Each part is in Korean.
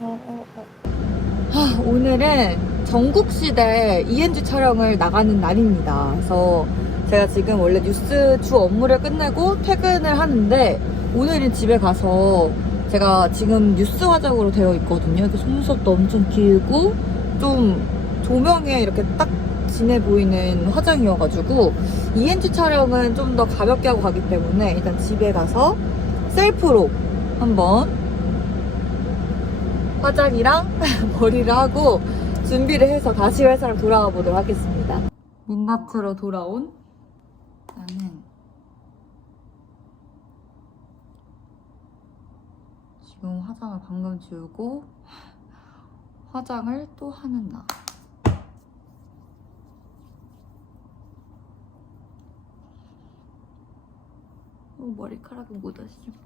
어, 어, 어. 하, 오늘은 전국시대 ENG 촬영을 나가는 날입니다. 그래서 제가 지금 원래 뉴스 주 업무를 끝내고 퇴근을 하는데 오늘은 집에 가서 제가 지금 뉴스 화장으로 되어 있거든요. 이렇게 속눈썹도 엄청 길고 좀 조명에 이렇게 딱 진해 보이는 화장이어가지고 ENG 촬영은 좀 더 가볍게 하고 가기 때문에 일단 집에 가서 셀프로 한번 화장이랑 머리를 하고 준비를 해서 다시 회사로 돌아가 보도록 하겠습니다. 민낯으로 돌아온 나는 지금 화장을 방금 지우고 화장을 또 하는 나. 어, 머리카락이 묻었어.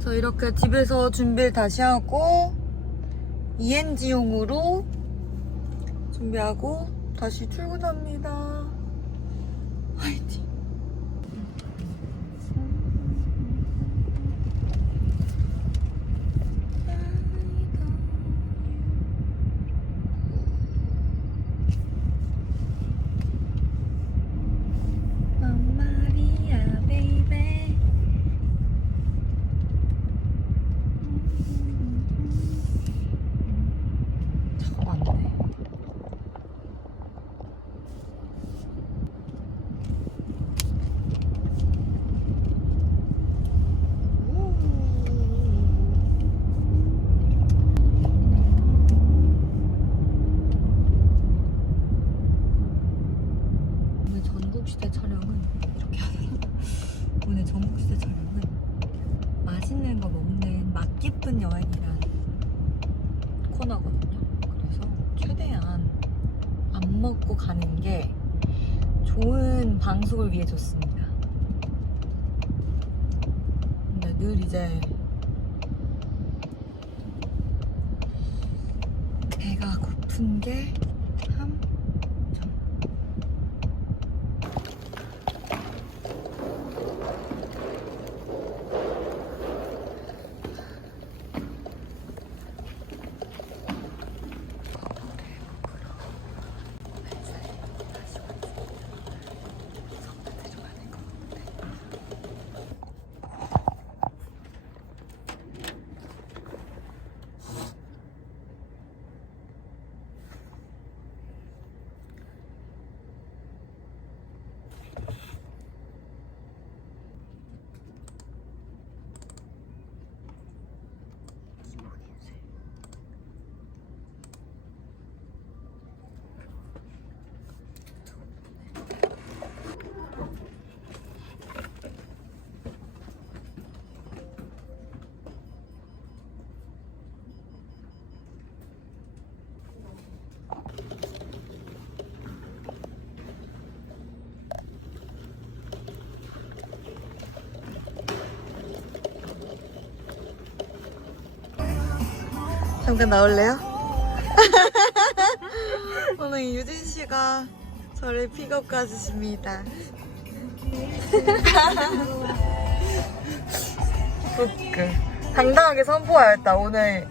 저 이렇게 집에서 준비를 다시 하고 ENG용으로 준비하고 다시 출근합니다. 화이팅! 가는 게 좋은 방송을 위해 좋습니다. 근데 늘 이제 배가 고픈 게 잠깐 나올래요? 오늘 유진 씨가 저를 픽업 가주십니다. 부끄. 당당하게 선포하였다. 오늘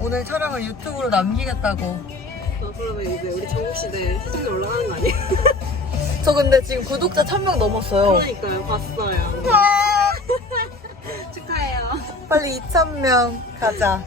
오늘 촬영을 유튜브로 남기겠다고. 아, 그러면 이제 우리 전국시대 수준이 올라가는 거 아니에요? 저 근데 지금 구독자 1000명 넘었어요. 그러니까요, 봤어요. 축하해요. 빨리 2000명 가자.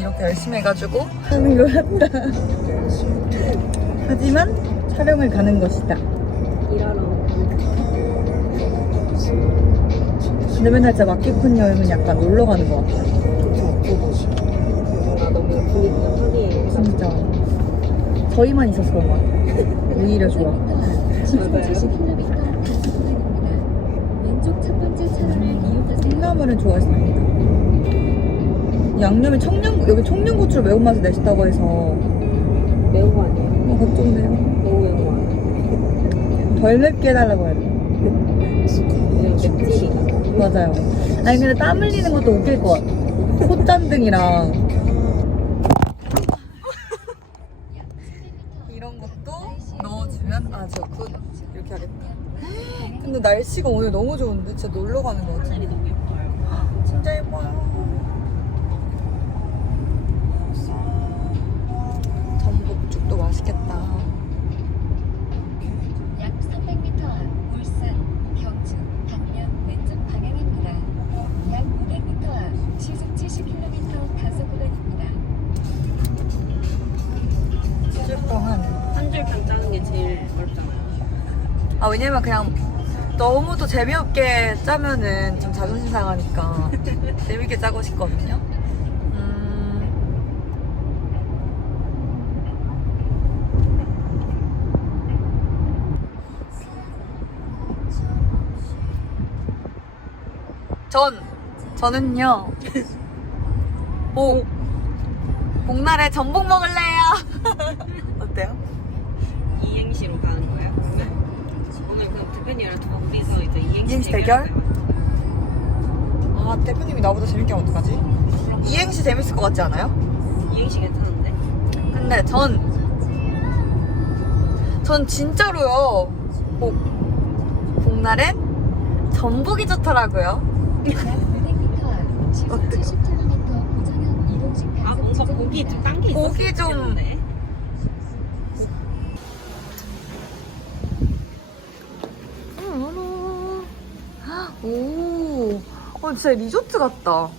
이렇게 열심히 해가지고 하는 것 같다. 하지만 촬영을 가는 것이다. 일하러. 근데 맨날 진짜 막기꾼 여행은 약간 놀러 가는 것 같아요. 뭔가 너무 분위기가 편해. 진짜. 저희만 있어서 그런 것 같아요. 오히려 좋아. 번째 차로를 이용하세요. 콩나물은 좋아했습니다. 양념이 청양, 여기 청양고추를 매운맛을 내셨다고 해서 매운 거 아니에요? 어, 걱정돼요. 너무 매운 거 아니에요? 덜 맵게 해달라고 해야 돼. 그냥 맵찔이가. 맞아요. 아니 근데 땀 흘리는 것도 웃길 것 같아. 콧잔등이랑 이런 것도 넣어주면 아저 굿. 이렇게 하겠다. 근데 날씨가 오늘 너무 좋은데 진짜 놀러 가는 것 같아. 아 왜냐면 그냥 너무 또 재미없게 짜면은 좀 자존심 상하니까 재밌게 짜고 싶거든요. 음, 전 저는요. 오 복날에 전복 먹을래요. 둘이서 이제 이행시, 이행시 대결? 아 대표님이 나보다 재밌게 하면 어떡하지? 이행시 재밌을 것 같지 않아요? 이행시 괜찮은데? 근데 전, 전 진짜로요. 복, 복날엔 전복이 좋더라고요. 약 500m 앞 시속 어떡해. 70km 고정형 이동식 아, 단속 뭔가 고기 좀 지점입니다. 딴게 있었으면 고기 좀- 좋겠는데. 오, 어, 진짜 리조트 같다. 어,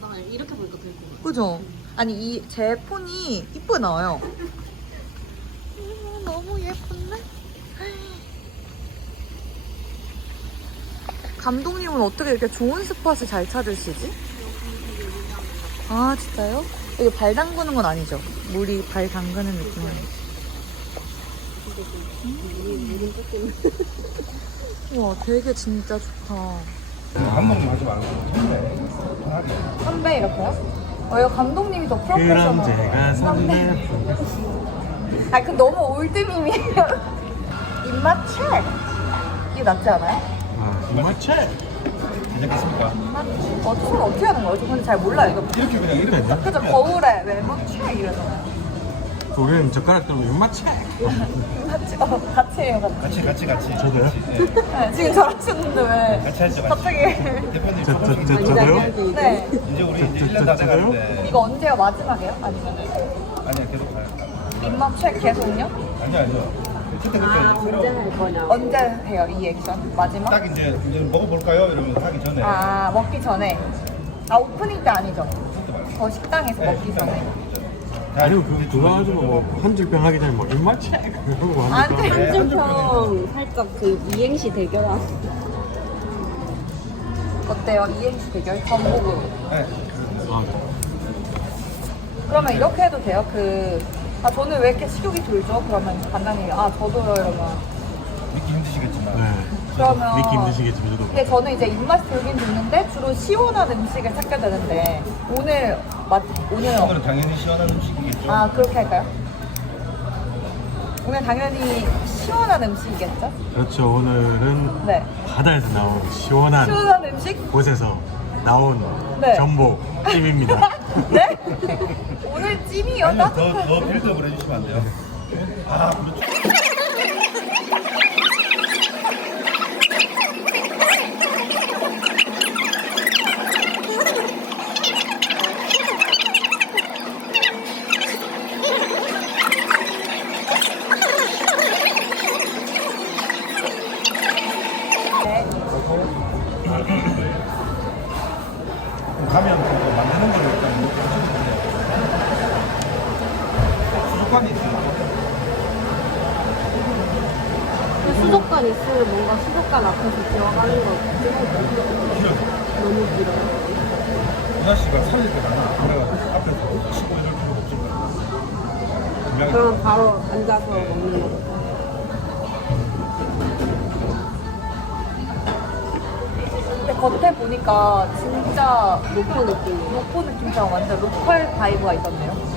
나 이렇게 보니까 되게 궁금해. 그죠? 아니, 이, 제 폰이 이쁘게 나와요. 음, 너무 예쁜데? 감독님은 어떻게 이렇게 좋은 스팟을 잘 찾으시지? 아, 진짜요? 여기 발 담그는 건 아니죠? 물이 발 담그는 느낌은. 조금. 우와, 되게 진짜 좋다. 감독님 하지 말고 편하게 선배 이렇게요? 어, 이거 감독님이 더 그럼 프로페셔널. 제가 선배 아, 그 너무 올드밈이에요. 입맛 책. 이게 낫지 않아요? 아 괜찮겠습니까? 입맛 책. 어, 책 어떻게 하는 거예요? 저 근데 잘 몰라요. 이거. 이렇게 그냥 이렇게? 그죠? 거울에 외모 책 이러잖아요. 거기는 젓가락 들고 입맛 책. 어, 같이 해요, 같이. 같이 같이 같이 저도요? 네, 네, 지금 저러시는데 왜. 같이 하죠 같이 갑자기. 대표님 저, 저, 저, 이제 저도요? 네. 이제 우리 이제 저, 1년 다 저, 돼가는데 이거 언제요? 마지막이에요? 아니면 아니야 계속 가요 입맛 책 계속요? 아니야 아니요 그때 그때 아, 언제 새로 할 거냐. 언제 해요, 이 액션? 마지막? 딱 이제 이제 먹어볼까요? 이러면서 하기 전에 아, 먹기 전에. 아, 오프닝 때 아니죠? 그때. 저 식당에서 네, 먹기 일단 전에. 자, 아니면 그, 그거 가지고 뭐 한줄평 하기 전에 뭐 이마체 그러고 안 하니까 돼. 네, 한줄평 살짝 그 이행시 대결한. 어때요? 이행시 대결? 전복으로. 네. 아, 그러면 이렇게 해도 돼요? 그, 아, 저는 왜 이렇게 식욕이 돌죠? 그러면 간단히, 아, 저도요, 이러면. 믿기 힘드시겠지만 네 그러면- 믿기 힘드시겠지만 저도 근데 저는 이제 입맛이 돌긴 도는데 주로 시원한 음식을 찾게 되는데, 오늘, 맛, 오늘, 오늘은 당연히 시원한 음식이겠죠 아, 그렇게 할까요? 오늘 당연히 시원한 음식이겠죠? 그렇죠. 오늘은 네. 바다에서 나온 시원한 시원한 음식? 곳에서 나온 네. 전복 찜입니다. 네? 오늘 찜이요? 아니요, 따뜻한 더, 더 빌드업을 해주시면 안 돼요? 아, 그렇죠. 있어요. 수족관 있으면 뭔가 수족관 앞에서 기어가는 거. 길어요. 너무 길어요. 유나 씨가 살릴 때가 나 그래가지고 앞에서 쉬고 이럴 필요가 없을 그럼 바로 앉아서 먹는 거. 근데 겉에 보니까 진짜 로코 느낌. 로코 느낌처럼 완전 로컬 바이브가 있었네요.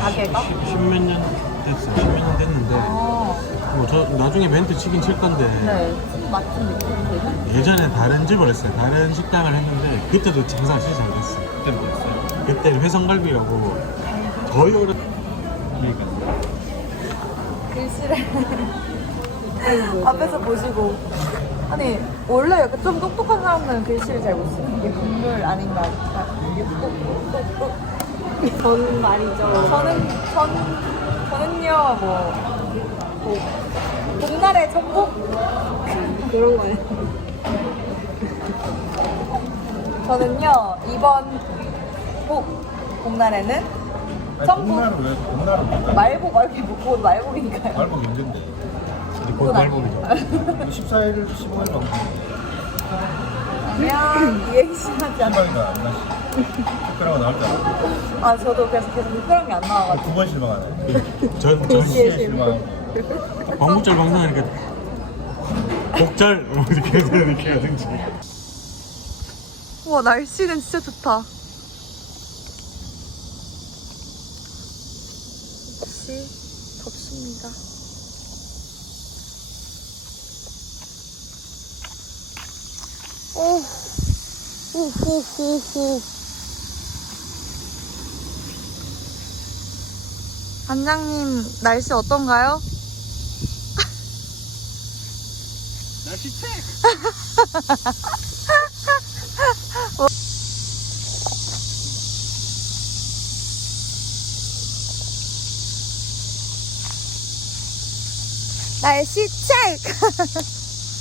가게가? 십몇 년 됐어. 십몇 년 됐는데 아, 뭐저 나중에 멘트 치긴 칠 건데 네. 맛집 느낌인데. 예전에 다른 집을 했어요. 다른 식당을 했는데 그때도 장사가 진짜 잘 됐어. 요 그때부터 있어요. 그때 회성갈비라고 거의 오래 그러니까. 글씨를 앞에서 보시고 아니 원래 이렇게 좀 똑똑한 사람들은 글씨를 잘 못 쓰는 게 국룰 아닌가 이게 똑똑똑똑 전 말이죠. 저는 전 저는요 뭐, 뭐 봄날의 천국 그런 거예요. 저는요 이번 복 봄날에는 전복. 공나는 왜, 뭔가 말복 말기 못 말복이니까요. 말복 연대인데. 곧 말복이죠. 14일, 15일 방송. 그냥 이행시 하지 않아. 실망이다, 유나 씨. 특별하고 나올 줄 알았어. 아 저도 계속 계속 게안 나와가지고. 두번 실망하네. 전, 전 글씨에 실망. 광복절 방송하니까 복절 이렇게 해서 이렇게 하든지. 우와 날씨는 진짜 좋다. 역시 덥습니다. 오, 후후후후. 반장님 날씨 어떤가요? 날씨 책. 날씨 체크!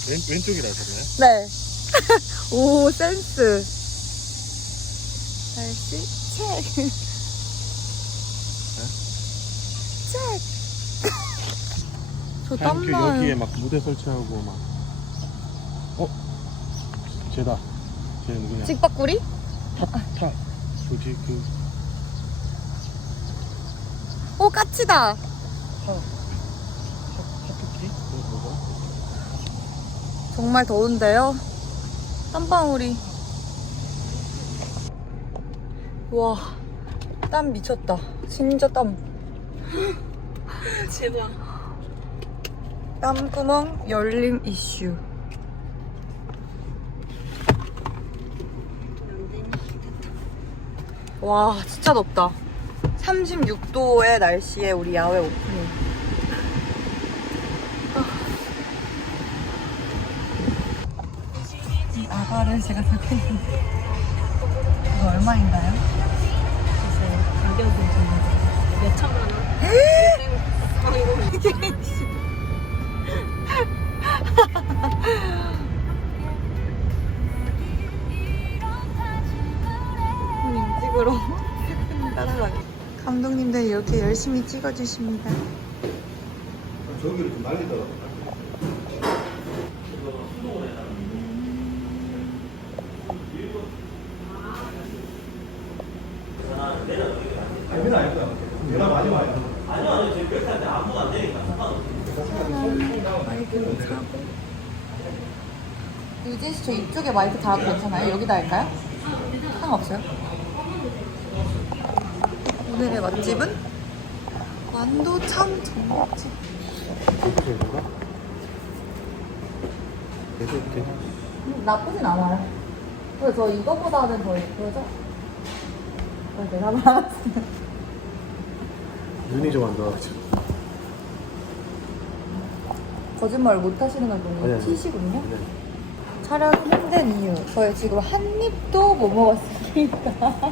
왼 왼쪽이라 하셨나요? 네. 오, 센스. 날씨 체 저그 여기에 땀나요. 막 무대 설치하고 막. 어? 쟤다. 쟤 누구냐? 직박구리? 타. 뭐지 그 오, 까치다. 하트키? 그 뭐가? 정말 더운데요. 땀방울이. 와, 땀 미쳤다. 진짜 땀. 제발. 땀구멍 열림 이슈. 와, 진짜 덥다. 36도의 날씨에 우리 야외 오프닝. 이 아가를 제가 있는데. 이거 얼마인가요? 가격은 좀 몇 천만 원? 손님 찍으러 따라가게. 감독님들 이렇게 열심히 찍어주십니다. 저기를 좀 날리더라고. 아니, 아니다. 내가 많이 와요. 유진 씨 저 이쪽에 마이크 달아도 괜찮아요? 여기다 할까요? 상관없어요. 오늘의 맛집은 완도참 전복집. 음, 나쁘진 않아요. 근데 저 이거보다는 더 예쁘죠? 왜 내가 말았어? 눈이 좀 안 좋아가지고. 거짓말 못 하시는 걸 아니, 보면 아니. 티시군요. 네. 촬영이 힘든 이유. 저희 지금 한 입도 못 먹었으니까.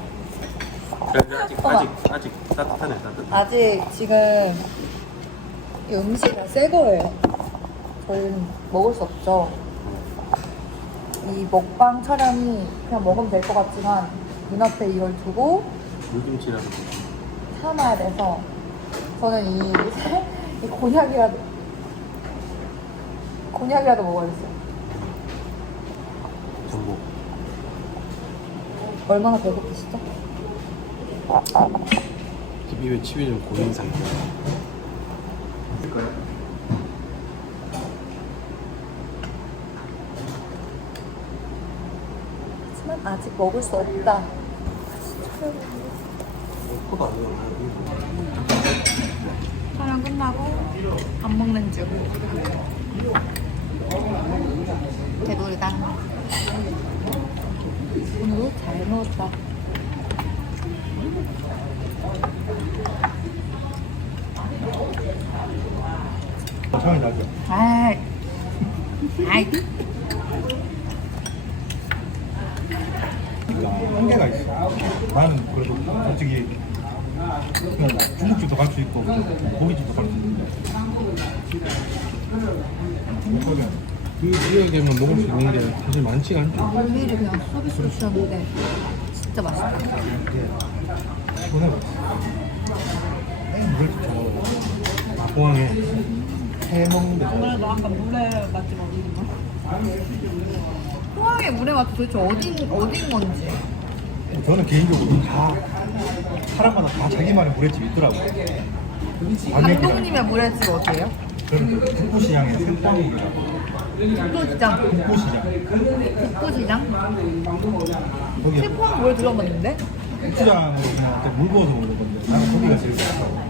아직 어머. 아직 아직 따뜻하네 따뜻해. 아직 지금 이 음식이 다새 거예요. 저희는 먹을 수 없죠. 이 먹방 촬영이 그냥 먹으면 될 것 같지만 눈앞에 이걸 두고 물김치라는 거. 참아야 돼서 저는 이, 이 곤약이라도 곤약이라도 먹어야겠어요. 전복. 얼마나 배고프시죠? 입에 칩이 좀 고인 상태. 하지만 아직 먹을 수 없다. 안 나와. 촬영 끝나고 밥 먹는 중. 배부르다. 오늘 옷잘 먹었다. 차이 나죠? 아이, 아이, 그러니까 한계가 있어. 나는 그래도 솔직히 그냥 중국집도 갈 수 있고 고깃집도 갈 수 있는데 그 지역에만 먹을 수 있는 게 사실 많지가 않죠. 일일이 그냥 서비스로 주셨는데 진짜 맛있다. 있어. 이걸 먹어. 포항에 해 먹는데 그래도 아까 물에 맛집 어디 포항의 물의 맛이 도대체 어딘, 어딘 건지. 저는 개인적으로 다 사람마다 다 자기만의 물회집이 있더라고요. 감독님의 물의 집 어디예요? 저는 그 북부시장의 생빵이라고 북부시장. 북부시장 북부시장? 거기 세포항 물 들어봤는데? 고추장으로 그냥 이렇게 물 부어서 먹는 건데 나는 거기가 제일 좋았다고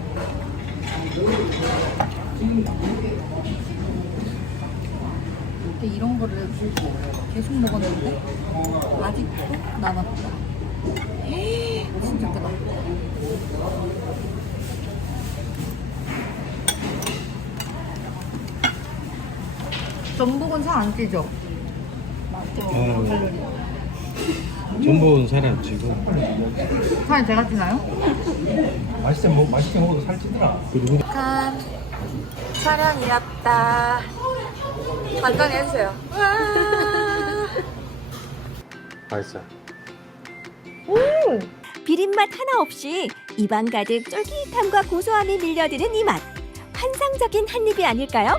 근데 이런 거를 계속 먹었는데 아직도 남았다. 헤이, 진짜 크다. 전복은 살 안 찌죠? 어, 전복은 살 안 찌고 살 제가 찌나요? 맛있게, 먹, 맛있게 먹어도 살찌더라 그리고 간 촬영이었다. 관광해주세요. 맛있어. 비린맛 하나 없이 입안 가득 쫄깃함과 고소함이 밀려드는 이 맛. 환상적인 한 입이 아닐까요?